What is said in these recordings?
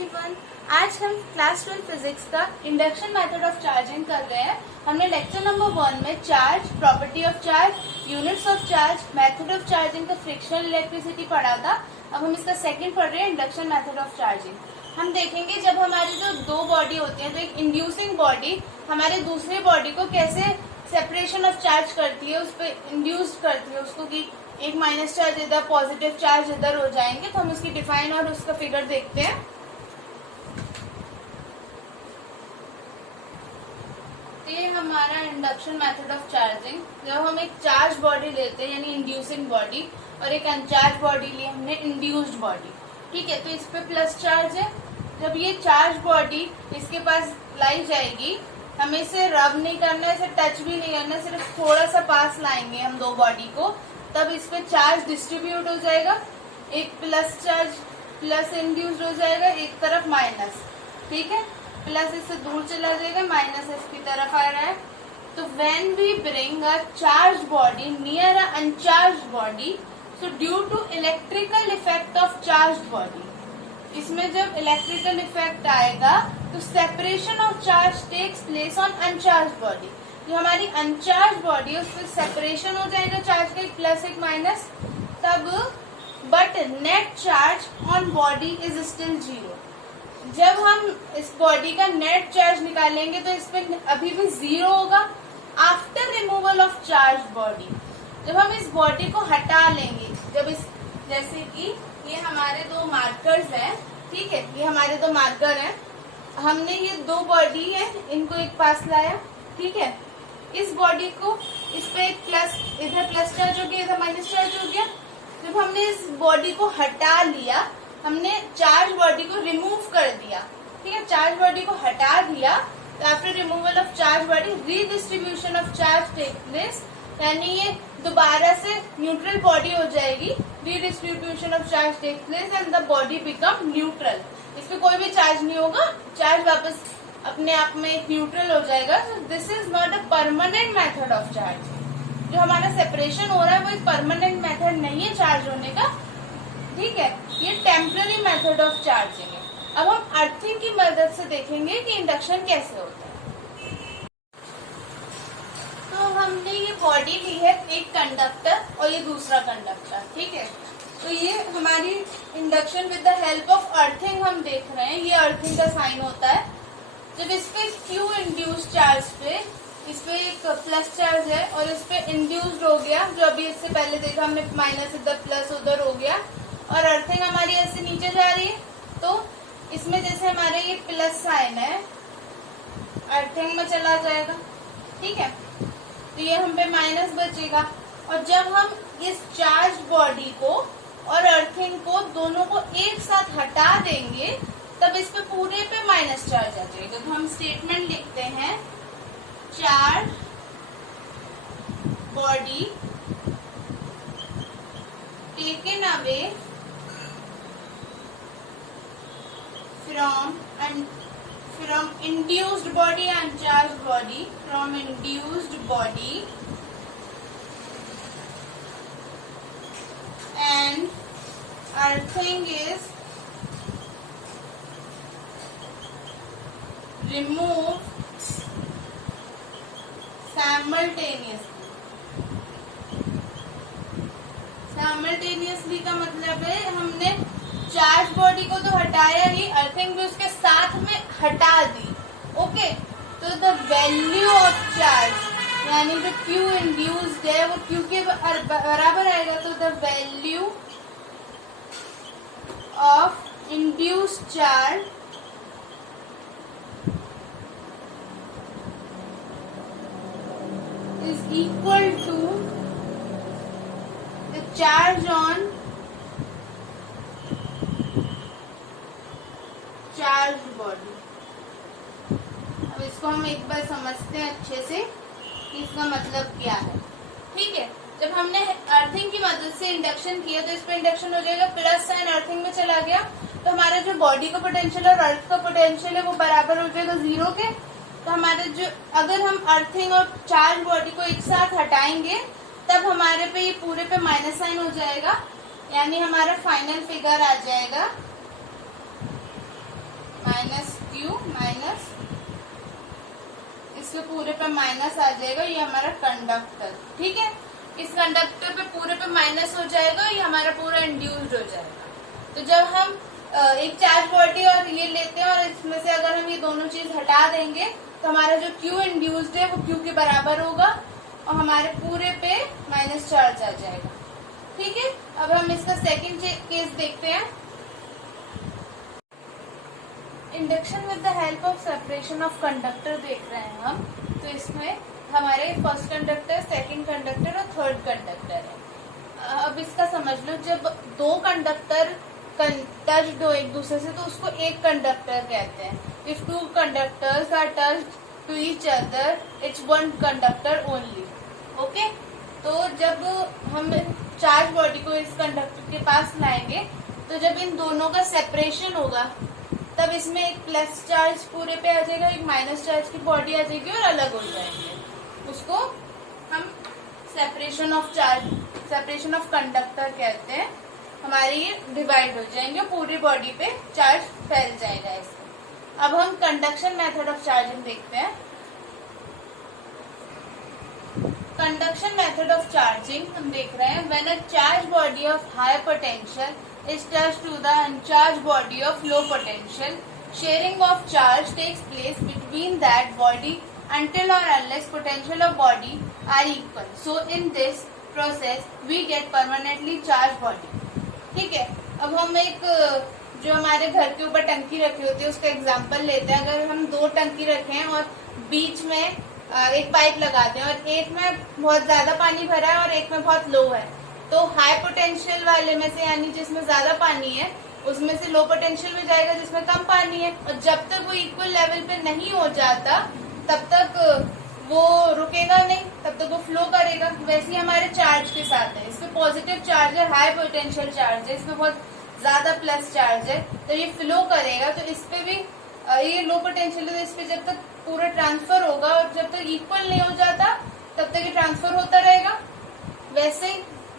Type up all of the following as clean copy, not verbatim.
Everyone, आज हम class 12 physics का इंडक्शन मेथड ऑफ चार्जिंग कर रहे हैं। हमने लेक्चर नंबर 1 में charge, property of charge, units of charge, method of charging का फ्रिक्शनल इलेक्ट्रिसिटी पढ़ा था। अब हम इसका सेकंड पढ़ रहे हैं, इंडक्शन मेथड ऑफ चार्जिंग। हम देखेंगे जब हमारी जो दो बॉडी होती है, तो एक इंड्यूसिंग बॉडी हमारे दूसरे बॉडी को कैसे सेपरेशन ऑफ चार्ज करती है, उस पर इंड्यूस करती है उसको कि एक माइनस चार्ज इधर, पॉजिटिव चार्ज इधर हो जाएंगे। तो हम उसकी डिफाइन और उसका फिगर देखते हैं। ये हमारा इंडक्शन मेथड ऑफ चार्जिंग। जब हम एक चार्ज बॉडी लेते हैं यानी इंड्यूसिंग बॉडी, और एक अनचार्ज बॉडी ली हमने इंड्यूस्ड बॉडी, ठीक है। तो इस पे प्लस चार्ज है। जब ये चार्ज बॉडी इसके पास लाई जाएगी, हमें इसे रब नहीं करना है, इसे टच भी नहीं करना है, सिर्फ थोड़ा सा पास लाएंगे हम दो बॉडी को, तब इस पे चार्ज डिस्ट्रीब्यूट हो जाएगा। एक प्लस चार्ज प्लस इंड्यूस्ड हो जाएगा, एक तरफ माइनस, ठीक है। प्लस इससे दूर चला जाएगा, माइनस इसकी तरफ आ रहा है। तो when we bring a charge body near a uncharge body, so due to electrical effect of charge body, इसमें जब इलेक्ट्रिकल इफेक्ट आएगा तो separation of charge takes place on uncharge body. जो हमारी अनचार्ज बॉडी है उसमें सेपरेशन हो जाएगा चार्ज का, एक प्लस एक माइनस, तब but net charge on body is still zero. जब हम इस बॉडी का नेट चार्ज निकालेंगे तो इसमें अभी भी जीरो होगा after removal of charge body. जब हम इस बॉडी को हटा लेंगे, जब इस जैसे कि ये हमारे दो मार्कर्स हैं, ठीक है, ये हमारे दो मार्कर हैं, हमने ये दो बॉडी है इनको एक पास लाया, ठीक है। इस बॉडी को इस पे एक प्लस, इधर प्लस चार्ज हो गया, इधर माइनस चार्ज हो गया। जब हमने इस बॉडी को हटा लिया, हमने चार्ज बॉडी को रिमूव कर दिया, ठीक है, चार्ज बॉडी को हटा दिया, तो after removal of charge body redistribution of charge take place, यानी ये दोबारा से न्यूट्रल बॉडी हो जाएगी। Redistribution of charge take place and the body become neutral. इसमें कोई भी चार्ज नहीं होगा, चार्ज वापस अपने आप में एक न्यूट्रल हो जाएगा। This is not a permanent method of charge. जो हमारा सेपरेशन हो रहा है वो एक परमानेंट मेथड नहीं है चार्ज होने का, ठीक है, ये टेम्पररी मेथड ऑफ चार्जिंग है। अब हम अर्थिंग की मदद से देखेंगे कि इंडक्शन कैसे होता है। तो हमने ये बॉडी ली है, एक कंडक्टर और ये दूसरा कंडक्टर, ठीक है। तो ये हमारी induction with the help of earthing हम देख रहे हैं। ये अर्थिंग का साइन होता है। जब इस पे क्यू इंड्यूस चार्ज पे, इस पे एक प्लस चार्ज है और इस पे इंड्यूस्ड हो गया, जो अभी इससे पहले देखा हमने, माइनस इधर प्लस उधर हो गया, और अर्थिंग हमारी ऐसे नीचे जा रही है। तो इसमें जैसे हमारे ये प्लस साइन है, अर्थिंग में चला जाएगा, ठीक है। तो ये हम पे माइनस बचेगा। और जब हम इस चार्ज बॉडी को और अर्थिंग को दोनों को एक साथ हटा देंगे, तब इस पे पूरे पे माइनस चार्ज आ जाएगा। तो हम स्टेटमेंट लिखते हैं, charge body taken away from induced body and charged body, from induced body and earthing is removed simultaneously का मतलब है हमने चार्ज बॉडी को तो हटाया ही, अर्थिंग भी उसके साथ में हटा दी, ओके। तो द वैल्यू ऑफ चार्ज यानी जो क्यू इंड्यूस्ड है वो क्यू के बराबर आएगा। तो the value of induced charge is equal to the charge on charge body. अब इसको हम एक बार समझते हैं अच्छे से कि इसका मतलब क्या है, ठीक है। जब हमने अर्थिंग की मदद से इंडक्शन किया तो इस पे इंडक्शन हो जाएगा, प्लस साइन अर्थिंग में चला गया, तो हमारा जो बॉडी का पोटेंशियल और अर्थ का पोटेंशियल है वो बराबर हो जाएगा जीरो के। तो हमारे जो, अगर हम अर्थिंग और चार्ज बॉडी को एक साथ हटाएंगे तब हमारे पे ये पूरे पे माइनस साइन हो जाएगा, यानी हमारा फाइनल फिगर आ जाएगा माइनस क्यू माइनस इसके पूरे पे माइनस आ जाएगा, ये हमारा कंडक्टर। ठीक है, इस कंडक्टर पे पूरे पे माइनस हो जाएगा, ये हमारा पूरा इंड्यूस्ड हो जाएगा। तो जब हम एक चार्ज बॉडी और ये लेते हैं और इसमें से अगर हम ये दोनों चीज हटा देंगे तो हमारा जो क्यू इंड्यूस्ड है वो क्यू के बराबर होगा और हमारे पूरे पे माइनस चार्ज आ जाएगा। ठीक है, अब हम इसका सेकंड केस देखते हैं। Induction with the help of separation of conductor देख रहे हैं हम। तो इसमें हमारे फर्स्ट कंडक्टर, सेकंड कंडक्टर और थर्ड कंडक्टर है। अब इसका समझ लो, जब दो कंडक्टर टच्ड हो एक दूसरे से तो उसको एक कंडक्टर कहते हैं। If two conductors are touched to each other it's one conductor only. Okay, तो जब हम चार्ज बॉडी को इस कंडक्टर के पास लाएंगे तो जब इन दोनों का सेपरेशन होगा तब इसमें एक प्लस चार्ज पूरे पे आ जाएगा, एक माइनस चार्ज की बॉडी आ जाएगी और अलग हो जाएंगे। उसको हम separation of charge, separation of conductor कहते हैं। हमारे ये डिवाइड हो जाएंगे, पूरी बॉडी पे चार्ज फैल जाएगा इससे। अब हम कंडक्शन मेथड ऑफ चार्जिंग देखते हैं। कंडक्शन मेथड ऑफ चार्जिंग हम देख रहे हैं। When a charge body of high potential is touched to the uncharged body of low potential, sharing of charge takes place between that body until or unless potential of body are equal. So in this process we get permanently charged body. ठीक है, अब हम एक जो हमारे घर के ऊपर टंकी रखी होती है उसका एग्जांपल लेते हैं। अगर हम दो टंकी रखें और बीच में एक पाइप लगाते हैं और एक में बहुत ज्यादा पानी भरा है और एक में बहुत लो है, तो हाई पोटेंशियल वाले में से यानी जिसमें ज्यादा पानी है उसमें से लो पोटेंशियल में जाएगा जिसमें कम पानी है। और जब तक वो इक्वल लेवल पे नहीं हो जाता तब तक वो रुकेगा नहीं, तब तक वो फ्लो करेगा। वैसे ही हमारे चार्ज के साथ है। इसमें पॉजिटिव चार्ज है, हाई पोटेंशियल चार्ज है, इसमें बहुत ज्यादा प्लस चार्ज है, तो ये फ्लो करेगा। तो इस पे भी ये लो पोटेंशियल है, इस पे जब तक पूरा ट्रांसफर होगा और जब तक इक्वल नहीं हो जाता तब तक ये ट्रांसफर होता रहेगा। वैसे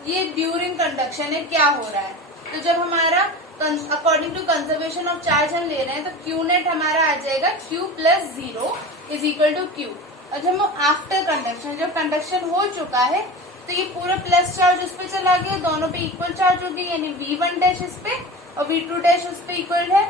ये ड्यूरिंग कंडक्शन है, क्या हो रहा है। तो जब हमारा according to conservation of charge हम ले रहे हैं तो क्यू नेट हमारा आ जाएगा Q plus 0 is equal to Q. और जब हम आफ्टर कंडक्शन, जब कंडक्शन हो चुका है तो ये पूरा प्लस चार्ज उस पर चला गया, दोनों पे इक्वल चार्ज हो गई, यानी V1 डैश इस पे और V2 डैश उस पे इक्वल है।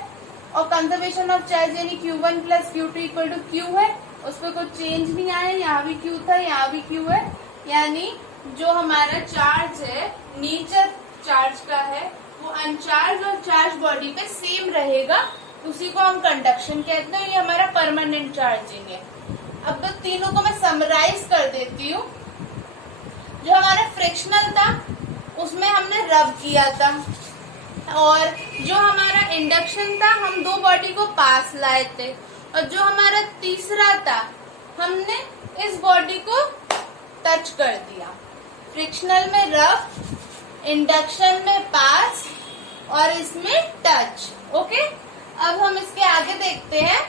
और कंजर्वेशन ऑफ चार्ज यानी Q1 plus Q2 equal to Q है, उस पर कोई चेंज नहीं आया। यहाँ भी Q था, यहाँ भी Q है, यानी जो हमारा चार्ज है नेचर चार्ज का है वो अनचार्ज और चार्ज बॉडी पे सेम रहेगा, उसी को हम कंडक्शन कहते हैं। ये हमारा परमानेंट चार्जिंग है। अब तो तीनों को मैं समराइज कर देती हूँ। जो हमारा फ्रिक्शनल था उसमें हमने रब किया था, और जो हमारा इंडक्शन था हम दो बॉडी को पास लाए थे, और जो हमारा तीसरा था हमने इस बॉडी को टच कर दिया। फ्रिक्शनल में रब, इंडक्शन में पास और इसमें टच। ओके, अब हम इसके आगे देखते हैं।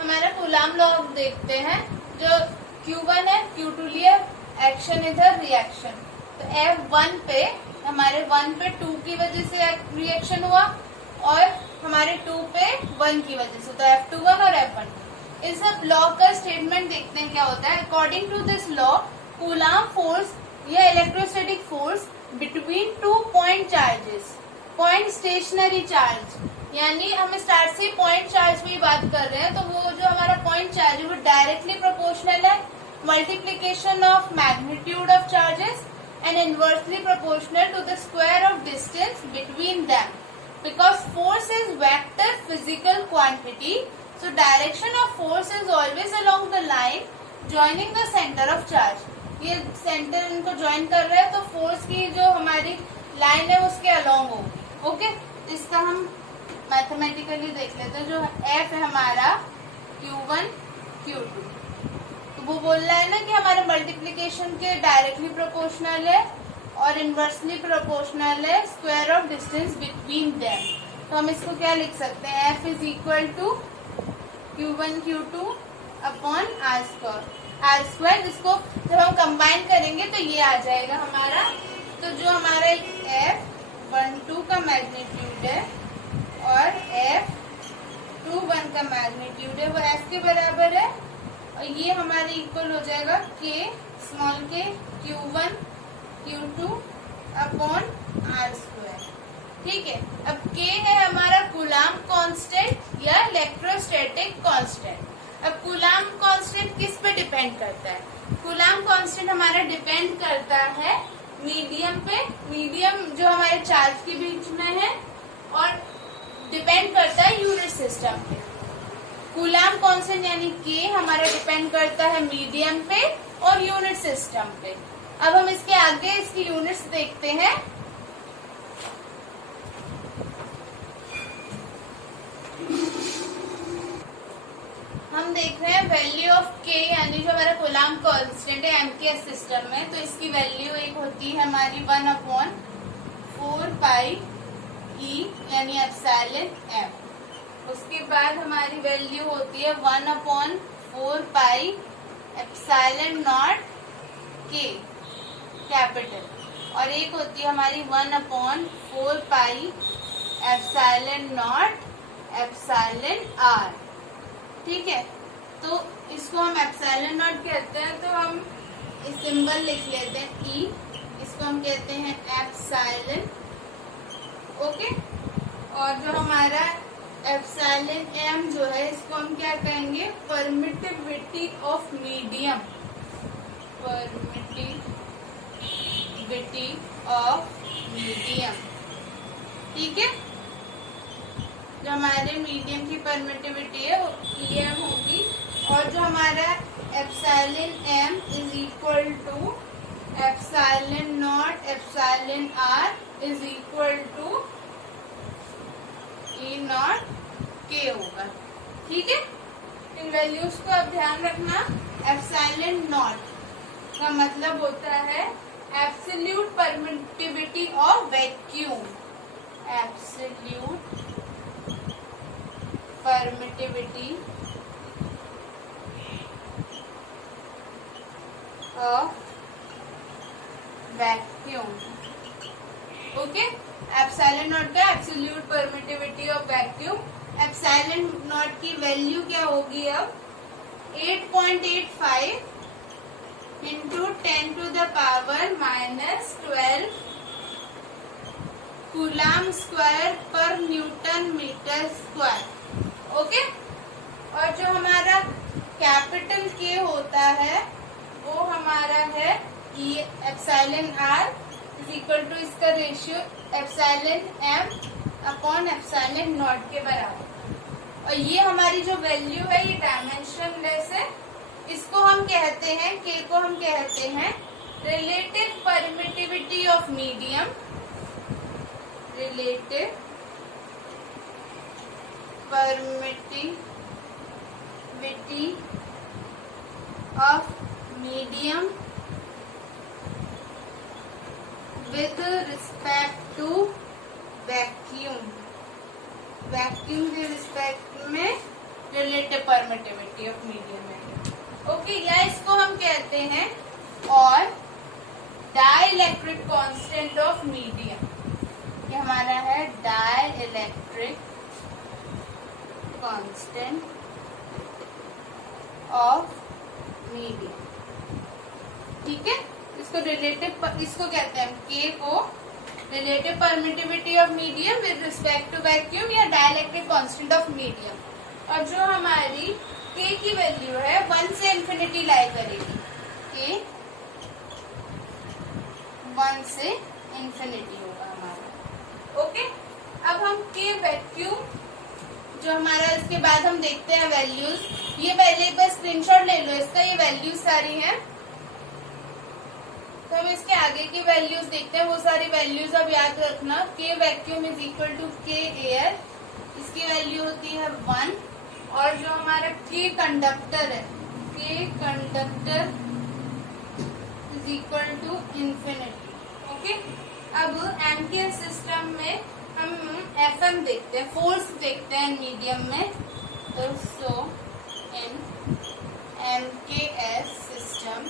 हमारा कूलाम लॉ देखते हैं। जो Q1 है, Q2 लिए एक्शन इधर रिएक्शन, तो F1 पे हमारे 1 पे 2 की वजह से रिएक्शन हुआ और हमारे 2 पे 1 की वजह से, तो F21 और F1। इस सब लॉ का स्टेटमेंट देखते हैं क्या होता है। According to this law coulomb force या electrostatic force between 2 point charges, point stationary charge, यानी हम स्टार्ट से पॉइंट चार्ज की बात कर रहे हैं, तो वो जो हमारा पॉइंट चार्ज है वो डायरेक्टली प्रोपोर्शनल है multiplication of magnitude of charges and inversely proportional to the square of distance between them, because force is vector physical quantity, so direction of force is always along the line joining the center of charge. ये centre इनको join कर रहा है तो force की जो हमारी line है उसके अलोंग होगी। ओके, इसका हम मैथमेटिकली देख लेते हैं। जो F है हमारा Q1 Q2, तो वो बोल रहा है ना कि हमारे मल्टीप्लीकेशन के डायरेक्टली प्रोपोर्शनल है और इनवर्सली प्रोपोर्शनल है square of distance between them. तो हम इसको क्या लिख सकते हैं, F is equal to Q1 Q2 upon R square. इसको जब हम कंबाइन करेंगे तो ये आ जाएगा हमारा। तो जो हमारा F12 का मैग्नीट्यूड है और F21 का मैग्नीट्यूड है वो F के बराबर है, और ये हमारे इक्वल हो जाएगा K small k Q1 Q2 upon R²। ठीक है, अब K है हमारा कूलाम कांस्टेंट या इलेक्ट्रोस्टैटिक कांस्टेंट। अब कूलाम कांस्टेंट किस पे डिपेंड करता है? कूलाम कांस्टेंट हमारा डिपेंड करता है मीडियम पे, मीडियम जो हमारे चार्ज के बीच में है, और डिपेंड करता है यूनिट सिस्टम पे। कूलाम कांस्टेंट यानी K हमारा डिपेंड करता है मीडियम पे और यूनिट सिस्टम पे। अब हम इसके आगे इसकी यूनिट्स देखते हैं। हम देख रहे हैं वैल्यू ऑफ K यानी जो हमारा कूलाम कांस्टेंट है MKS सिस्टम में, तो इसकी वैल्यू एक होती है हमारी 1/4 पाई E यानी एप्सिलॉन M। उसके बाद हमारी वैल्यू होती है 1/4 pi epsilon not K capital, और एक होती है हमारी 1/4 pi epsilon nought epsilon R। ठीक है, तो इसको हम एप्सिलॉन नॉट कहते हैं, तो हम इस सिंबल लिख लेते हैं E, इसको हम कहते हैं एप्सिलॉन। ओके, और जो हमारा एप्सिलॉन M जो है इसको हम क्या कहेंगे? Permittivity of medium, permittivity of medium. ठीक है, जो हमारे मीडियम की परमिटिविटी है वो EM होगी, और जो हमारा epsilon M is equal to epsilon nought epsilon R is equal to E नॉट K होगा। ठीक है, इन वैल्यूज को अब ध्यान रखना। एप्सिलॉन नॉट का मतलब होता है absolute permittivity of vacuum, absolute permittivity of vacuum. Okay, epsilon naught का absolute permittivity of vacuum. Epsilon naught की वैल्यू क्या होगी? अब 8.85 इंटू 10⁻⁻12 कूलाम स्क्वायर पर न्यूटन मीटर स्क्वायर। ओके, और जो हमारा कैपिटल K होता है वो हमारा है epsilon R is equal to इसका ratio epsilon M upon epsilon naught के बराबर। और ये हमारी जो वैल्यू है ये डायमेंशनलेस है, इसको हम कहते हैं, K को हम कहते हैं relative permittivity of medium, relative permittivity of medium with respect to vacuum, vacuum के रिस्पेक्ट में रिलेटिव परमिटिविटी ऑफ मीडियम है। ओके, या इसको हम कहते हैं और डाइलेक्ट्रिक कांस्टेंट ऑफ मीडियम, ये हमारा है डाइलेक्ट्रिक कांस्टेंट ऑफ मीडियम। ठीक है, इसको रिलेटिव, इसको कहते हैं K को relative permittivity of medium with respect to vacuum या डाइलेक्ट्रिक कांस्टेंट ऑफ मीडियम। और जो हमारी K की वैल्यू है 1 से इंफिनिटी लाई करेगी, K 1 से इंफिनिटी होगा हमारा। ओके, अब हम K वैक्यूम जो हमारा, इसके बाद हम देखते हैं वैल्यूज। ये पहले एक बार स्क्रीनशॉट ले लो इसका, ये वैल्यूज सारी हैं, तो हम इसके आगे की वैल्यूज देखते हैं। वो सारी वैल्यूज अब याद रखना। K vacuum is equal to K air, इसकी वैल्यू होती है 1, और जो हमारा K कंडक्टर है, K conductor is equal to infinity. Okay, अब MKS सिस्टम में हम FM देखते हैं, फोर्स देखते हैं मीडियम में। तो सो इन MKS सिस्टम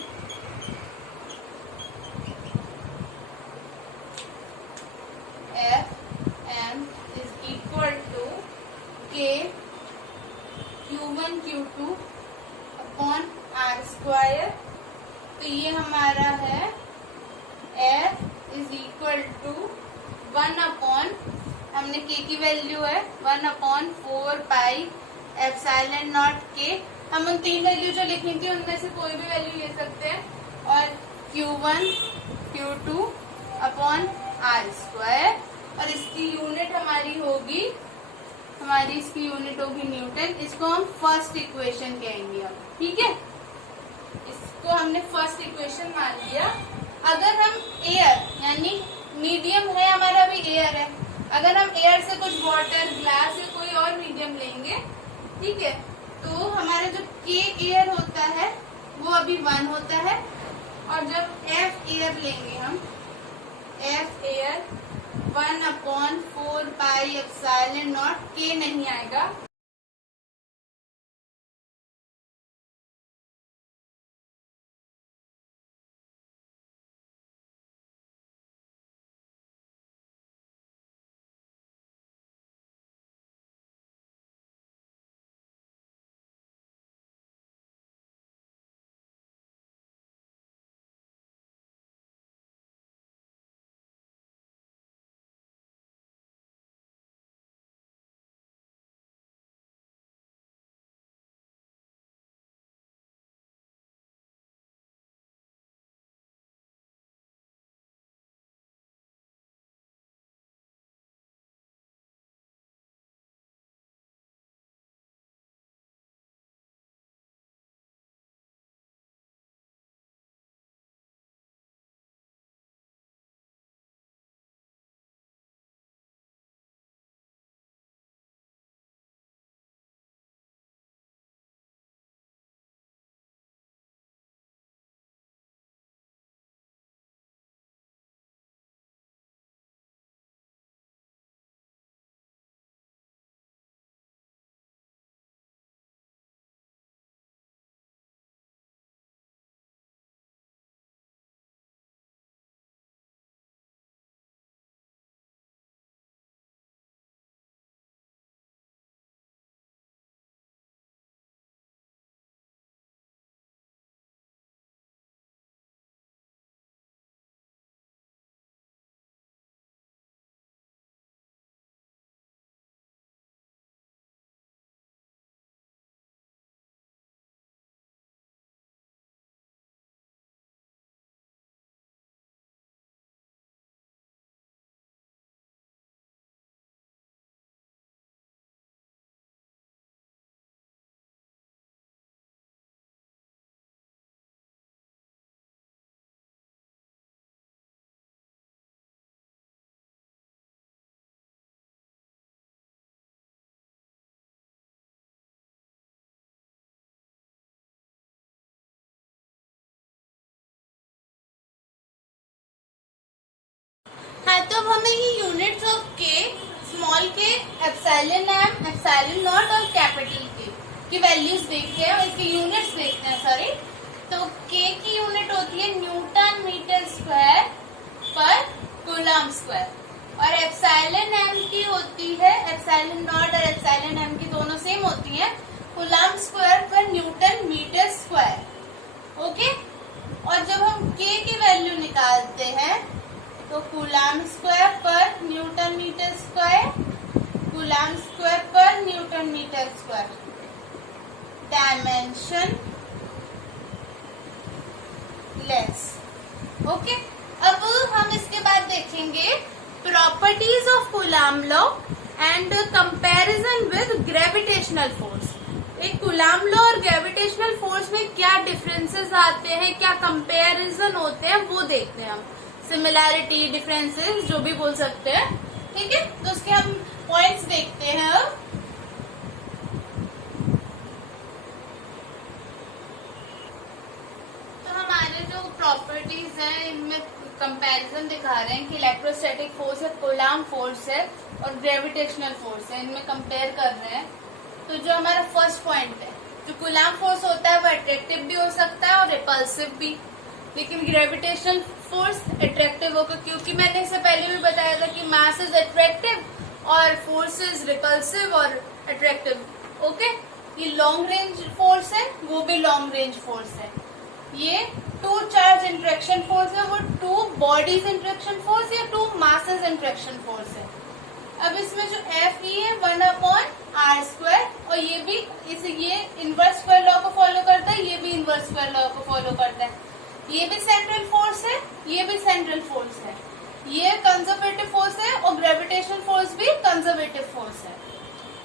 1 हमने k की वैल्यू है 1/4 पाई ε0 k। हम उन 3 वैल्यू जो लिखी थी उनमें से कोई भी वैल्यू ले सकते हैं। और Q1 Q2 upon r square, और इसकी यूनिट होगी न्यूटन। इसको हम फर्स्ट इक्वेशन कहेंगे अब, ठीक है। इसको हमने फर्स्ट इक्वेशन मान लिया। अगर हम एयर यानी मीडियम है हमारा भी एयर है, अगर हम एयर से कुछ वाटर ग्लास या कोई और मीडियम लेंगे, ठीक है, तो हमारा जो के एयर होता है वो अभी 1 होता है। और जब एफ एयर लेंगे हम, एफ एयर 1/4 पाई ε0 के नहीं आएगा। हाँ, तो अब हमें ये यूनिट्स ऑफ के, स्मॉल के, एप्सिलॉन एम, एप्सिलॉन नॉट और कैपिटल के की वैल्यूज देखते हैं और इसकी यूनिट्स देखते हैं। सॉरी, तो के की यूनिट होती है newton metre square per coulomb square, और एप्सिलॉन एम की होती है, एप्सिलॉन नॉट और एप्सिलॉन एम की दोनों सेम होती है, कूलम स्क्वायर पर न्यूटन मीटर स्क्वायर। ओके, और जब हम के की वैल्यू निकालते हैं तो कूलम स्क्वायर पर newton metre square, coulomb square पर newton metre square, dimensionless. Okay, अब हम इसके बाद देखेंगे properties of Coulomb law and comparison with gravitational force. एक कूलम लॉ और ग्रेविटेशनल फोर्स में क्या डिफरेंसेस आते हैं, क्या कंपैरिजन होते हैं, वो देखते हैं हम। सिमिलैरिटी, डिफरेंसेस जो भी बोल सकते हैं, ठीक है। तो उसके हम पॉइंट्स देखते हैं अब। तो हमारे जो प्रॉपर्टीज हैं इनमें कंपैरिजन दिखा रहे हैं कि इलेक्ट्रोस्टैटिक फोर्स है, कूलम फोर्स है और ग्रेविटेशनल फोर्स है, इनमें कंपेयर कर रहे हैं। तो जो हमारा फर्स्ट पॉइंट है, जो कूलम फोर्स होता है वो अट्रैक्टिव भी हो सकता है और रिपल्सिव भी, लेकिन ग्रेविटेशनल फोर्स अट्रैक्टिव होगा, क्योंकि मैंने इससे पहले भी बताया था कि मास इज अट्रैक्टिव और फोर्स इज रिपल्सिव और अट्रैक्टिव। ओके, ये लॉन्ग रेंज फोर्स है, वो भी लॉन्ग रेंज फोर्स है। ये टू चार्ज इंटरेक्शन फोर्स है वो टू बॉडीज इंटरेक्शन फोर्स या टू मासेस इंटरेक्शन फोर्स है। अब इसमें जो एफ ई है 1/r², और ये भी ये इनवर्स स्क्वायर लॉ को फॉलो करता है, ये भी इनवर्स स्क्वायर लॉ को फॉलो करता है। ये भी सेंट्रल फोर्स है, ये भी सेंट्रल फोर्स है, ये कंजर्वेटिव फोर्स है और ग्रेविटेशनल फोर्स भी कंजर्वेटिव फोर्स है।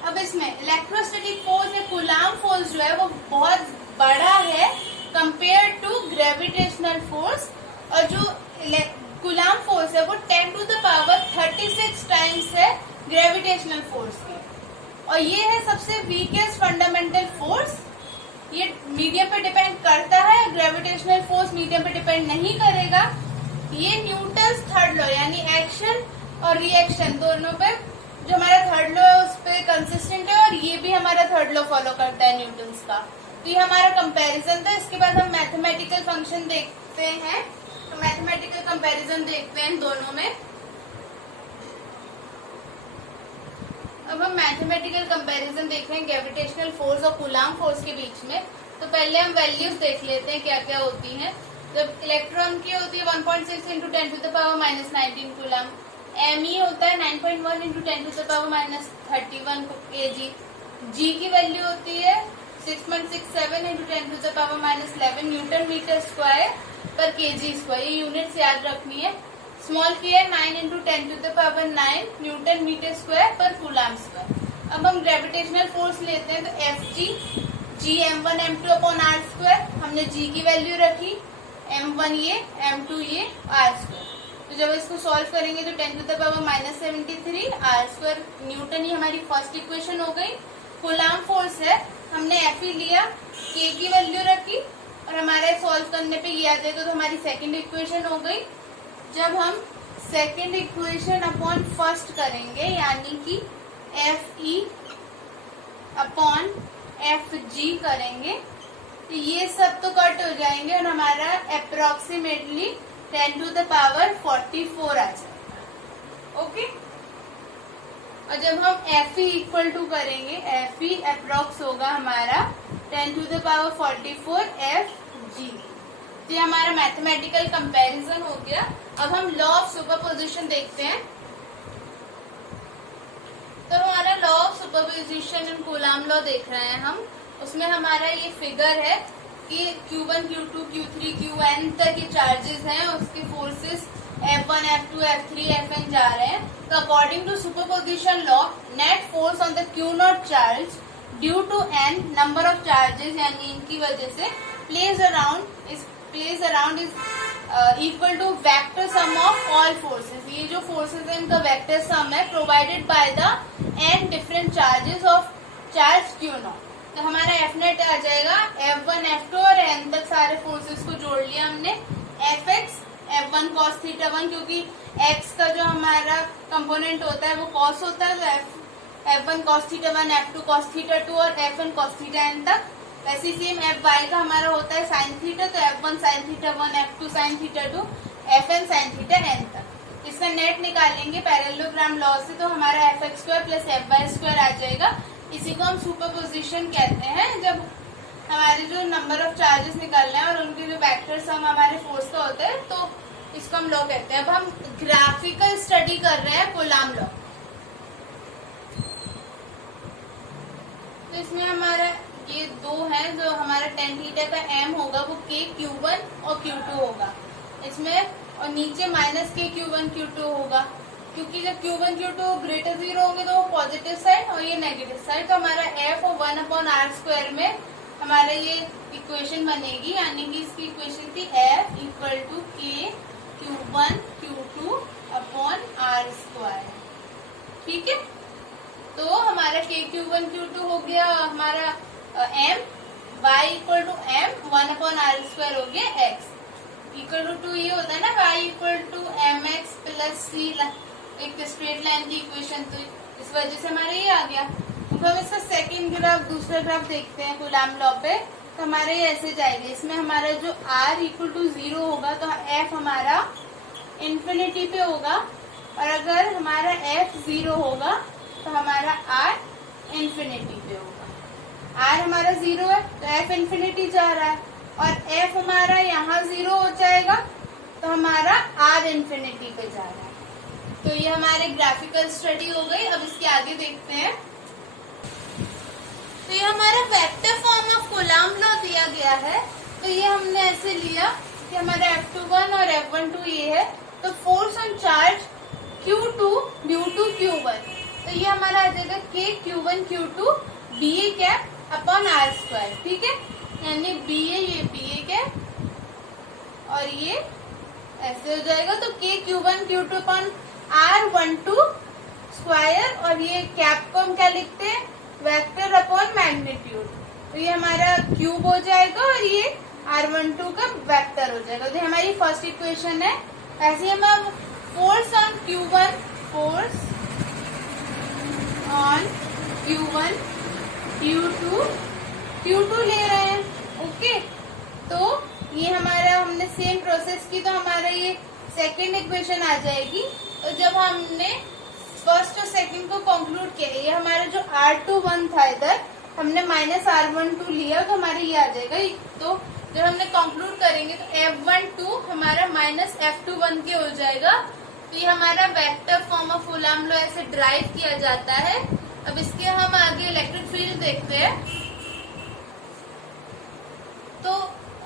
अब इसमें इलेक्ट्रोस्टैटिक फोर्स या कूलाम फोर्स जो है वो बहुत बड़ा है कंपेयर टू ग्रेविटेशनल फोर्स, और जो कूलाम फोर्स है वो 10⁻36 टाइम्स है ग्रेविटेशनल फोर्स की, और ये है सबसे वीकेस्ट फंडामेंटल फोर्स। ये मीडियम पे डिपेंड करता है, ग्रेविटेशनल फोर्स मीडियम पे डिपेंड नहीं करेगा। ये न्यूटन्स थर्ड लॉ यानी एक्शन और रिएक्शन दोनों पे जो हमारा थर्ड लॉ है उस पे कंसिस्टेंट है, और ये भी हमारा थर्ड लॉ फॉलो करता है न्यूटन्स का। तो ये हमारा कंपैरिजन था। इसके बाद हम मैथमेटिकल फंक्शन देखते हैं, तो मैथमेटिकल कंपैरिजन देखते हैं दोनों में। अब हम मैथमेटिकल कंपैरिजन देख रहे हैं ग्रेविटेशनल फोर्स और कूलाम फोर्स के बीच में। तो पहले हम वैल्यूज देख लेते हैं क्या क्या होती हैं। जब इलेक्ट्रॉन की होती है 1.6 × 10⁻⁻19 कूलाम, Me होता है 9.1 × 10⁻31 kg, G की वैल्यू होती है 6.67 × 10⁻11 न्यूटन मीटर स्क्वायर पर kg²। ये यूनिट्स याद रखनी है। स्मॉल की है 9 × 10⁻9 न्यूटन मीटर स्क्वायर पर कूलाम स्क्वायर। अब हम ग्रेविटेशनल फोर्स लेते हैं, तो Fg G m1 m2/r², हमने G की वैल्यू रखी, m1 ये, m2 ये, r²। तो जब इसको सॉल्व करेंगे तो 10⁻73 r² न्यूटन ही हमारी फर्स्ट इक्वेशन हो गई। कूलाम फोर्स है, हमने Fe लिया, K की वैल्यू रखी, और हमारे सॉल्व करने पे ये आ जाएगा तो हमारी सेकंड इक्वेशन हो गई। जब हम सेकंड इक्वेशन अपॉन फर्स्ट करेंगे यानी कि Fe अपॉन Fg करेंगे तो ये सब तो कट हो जाएंगे और हमारा अप्रोक्सीमेटली 10⁻44 आ जाएगा। ओके, और जब हम Fe इक्वल टू करेंगे, Fe अप्रोक्स होगा हमारा 10⁻44 Fg। ये हमारा मैथमेटिकल कंपैरिजन हो गया। अब हम लॉ ऑफ सुपरपोजिशन देखते हैं। तो हमारा law of superposition in coulomb law देख रहे हैं हम। उसमें हमारा ये फिगर है कि Q1, Q2, Q3, Qn तक ये चार्जेस हैं, उसके forces F1, F2, F3, Fn जा रहे हैं। तो according to superposition law, net force on the Q0 charge due to n number of charges यानी इनकी वजह से place around is equal to vector sum of all forces. ये जो फोर्सेस है इनका वेक्टर सम है provided by the n different charges of charge Q0। तो हमारा F नेट आ जाएगा F1, F2 और n तक सारे फोर्सेस को जोड़ लिया हमने। Fx F1 cos θ1, क्योंकि x का जो हमारा कंपोनेंट होता है वो cos होता है, तो F1 cos θ1, F2 cos θ2 और Fn cos θn तक। वैसे सेम Fy का हमारा होता है sin θ, तो F1 sin θ1, F2 sin θ2, Fn sin θn तक। इसका नेट निकालेंगे पैरेललोग्राम लॉ से, तो हमारा Fx² + Fy² आ जाएगा। इसी को हम सुपरपोजिशन कहते हैं। जब हमारे जो नंबर ऑफ चार्जेस निकल रहे हैं और उनके जो वेक्टर सम हमारे फोर्स का होता है, तो इसको हम लॉ कहते हैं। अब हम ग्राफिकल स्टडी कर रहे हैं कूलाम लॉ। तो इसमें हमारा ये दो है, जो हमारा tan θ का m होगा वो k Q1 और Q2 होगा इसमें, और नीचे -k Q1 Q2 होगा, क्योंकि जब Q1 Q2 ग्रेटर 0 होंगे तो वो पॉजिटिव साइड और ये नेगेटिव साइड। तो हमारा F और 1/r² में हमारा ये इक्वेशन बनेगी, यानी कि इसकी इक्वेशन थी F equal to k Q1 Q2 upon r²। ठीक है, तो हमारा k Q1 Q2 हो गया, हमारा m y equal to m 1/r² हो गया x इक्वल टू ये होता है ना y equal to mx + c, एक स्ट्रेट लाइन की इक्वेशन, तो इस वजह से हमारा ये आ गया। अब हम इसका सेकंड ग्राफ, दूसरा ग्राफ देखते हैं कूलाम लॉ पे। तो हमारे ये ऐसे जाएगा, इसमें हमारा जो r इक्वल टू 0 होगा तो f हमारा इंफिनिटी पे होगा, और अगर हमारा f 0 होगा तो हमारा r इंफिनिटी पे होगा। r हमारा 0 है तो f इंफिनिटी जा रहा है, और एफ हमारा यहाँ 0 हो जाएगा, तो हमारा आर इन्फिनिटी पे जा रहा है। तो ये हमारे ग्राफिकल स्टडी हो गई। अब इसके आगे देखते हैं। तो ये हमारा vector form of coulomb law दिया गया है। तो ये हमने ऐसे लिया कि हमारा F21 और F12 ये है, तो force on charge Q2 due to Q1, तो ये हमारा आ जाएगा K Q1 Q2 BA cap upon R square. ठीक है, यानी BA ये BA कैप और ये ऐसे हो जाएगा, तो K Q1 Q2 upon R12 square, और ये कैप को हम क्या लिखते हैं, वेक्टर अपॉन मैग्नीट्यूड। तो ये हमारा क्यूब हो जाएगा और ये R12 का वेक्टर हो जाएगा। तो हमारी फर्स्ट इक्वेशन है। ऐसे हम अब force on Q1, force on Q1 Q2 ले रहे हैं। ओके, तो ये हमारा हमने सेम प्रोसेस की, तो हमारा ये सेकेंड इक्वेशन आ जाएगी। तो जब हमने फर्स्ट और सेकंड को कंक्लूड किया, ये हमारा जो R21 था इधर हमने माइनस R12 लिया, तो हमारे ये आ जाएगा। तो जब हमने कंक्लूड करेंगे तो F12 हमारा माइनस F21 के हो जाएगा। तो ये हमारा vector form of coulomb law ऐसे ड्राइव किया जाता है। अब इसके हम आगे इलेक्ट्रिक फील्ड देखते हैं। तो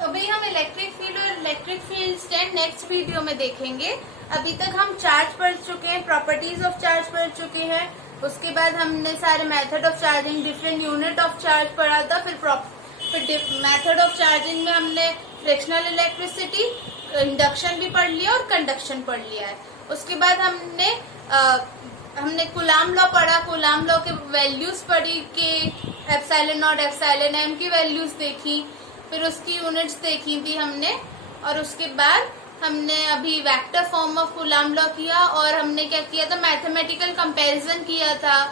अभी हम इलेक्ट्रिक फील्ड और electric field stand next video में देखेंगे। अभी तक हम चार्ज पढ़ चुके हैं, प्रॉपर्टीज ऑफ चार्ज पढ़ चुके हैं। उसके बाद हमने सारे method of charging, different unit of charge पढ़ा था। फिर मेथड ऑफ चार्जिंग में हमने फ्रिक्शनल इलेक्ट्रिसिटी, इंडक्शन भी पढ़ लिया और कंडक्शन पढ़ लिया है। उसके बाद हमने कूलम्ब लॉ पढ़ा, कूलम्ब लॉ के वैल्यूज पढ़ी कि एप्सिलॉन नॉट एप्सिलॉन एम की वैल्यूज देखी, फिर उसकी यूनिट्स देखी थी हमने। और उसके बाद हमने अभी vector form of coulomb law किया और हमने क्या किया था, मैथमेटिकल कंपैरिजन किया था।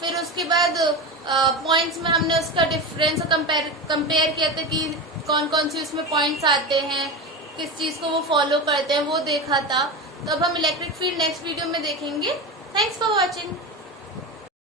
फिर उसके बाद पॉइंट्स में हमने उसका डिफरेंस कंपेयर किया था कि कौन कौन सी उसमें पॉइंट्स आते हैं, किस चीज को वो फॉलो करते हैं, वो देखा था। तो अब हम इलेक्ट्रिक फील्ड नेक्स्ट वीडियो में देखेंगे। Thanks for watching.